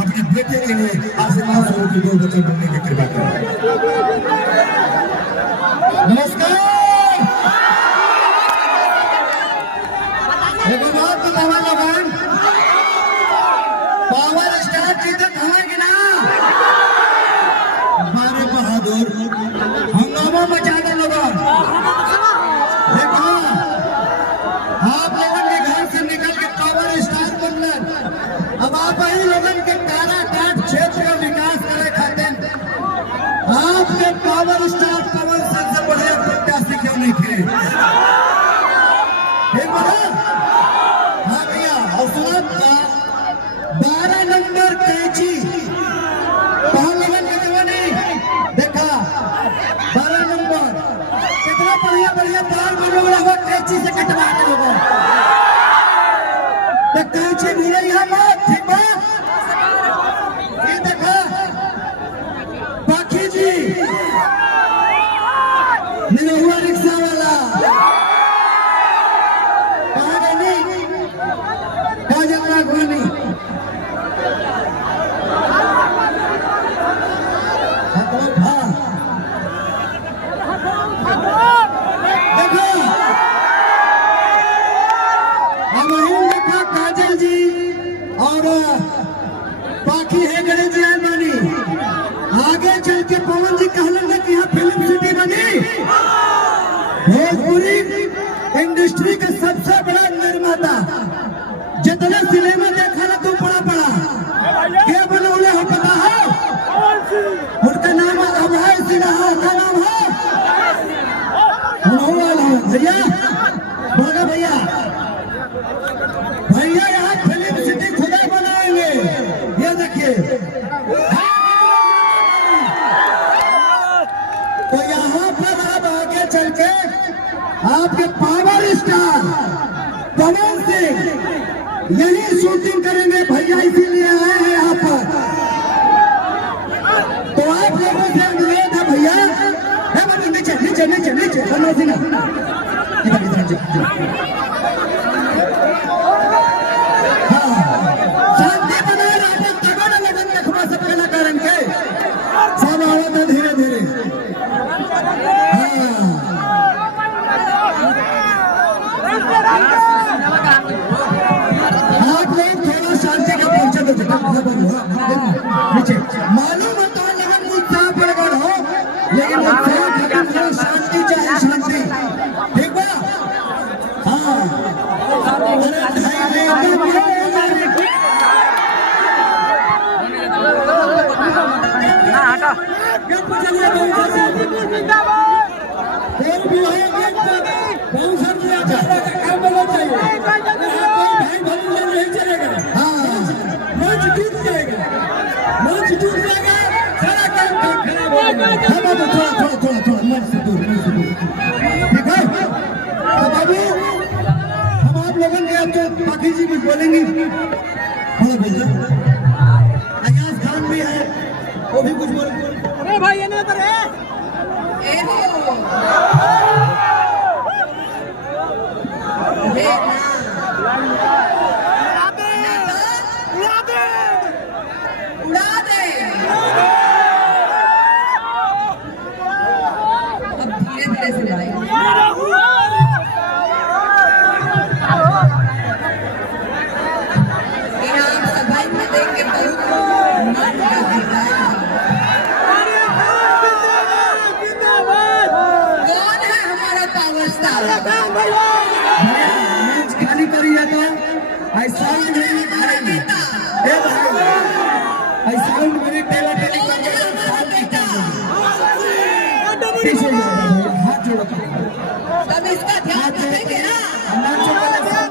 अपने बेटे के लिए आशीर्वाद स्वरूप दो बच्चे बनने की कृपा करें। नमस्कार। पावर स्टार जीतत हमें ना हमारे बहादुर हंगामा मचा दे लोगों। देखो आप लोगों के घर से निकल के पावर स्टार बनना, अब आप ही लोगों के काराकाट क्षेत्र का विकास करे खातिर आपके पावर स्टार पवन सिंह से बढ़िया प्रत्याशी क्यों नहीं थे? हाँ भैया, और 12 नंबर कैची पहलवान के जवानी देखा 12 नंबर कितना बढ़िया बढ़िया बाल बनोला हुआ कैची से कटवा के लोगों तो कैची मिले यहाँ मत, ठीक है? ये देखा पाखी जी निरहुआ रिक्शा वाला कहाँ गई कहाँ जमना घुनी बाकी है गणेश जी मानी आगे चल के पवन जी कहलेंगे कि यहाँ फिल्म सिटी बनी भोजपुरी इंडस्ट्री का सबसे बड़ा निर्माता जितने सिनेमा देखा ना तुम बड़ा क्या बनौले हो पता है? उनका नाम अभय सिन्हा का नाम है भैया बोलो भैया भैया यहाँ फिल्म सिटी खुदा बनाएंगे। ये देखिए तो यहाँ पर आप आगे चल के आपके पावर स्टार पवन सिंह यही शूटिंग करेंगे भैया, इसीलिए आए हैं यहाँ पर। तो आप लोगों से अनुरोध है भैया, नीचे नीचे नीचे नीचे शांति बनाए रहते तब न लगन देखवा सब कलाकारन के सब आवत है धीरे धीरे। आप लोग थोड़ा शांति का परिचय दो नीचे मालूम है तो लगन उत्साह पर गढ़ हो, लेकिन शांति चाहिए, शांति, ठीक है? हाँ हम आप लोगों के अब तो पाखी जी कुछ बोलेंगी, अयाज खान भी है वो भी कुछ बोलेंगे। अरे भाई ये नहीं करे खाली करी जाता ऐसा मेरे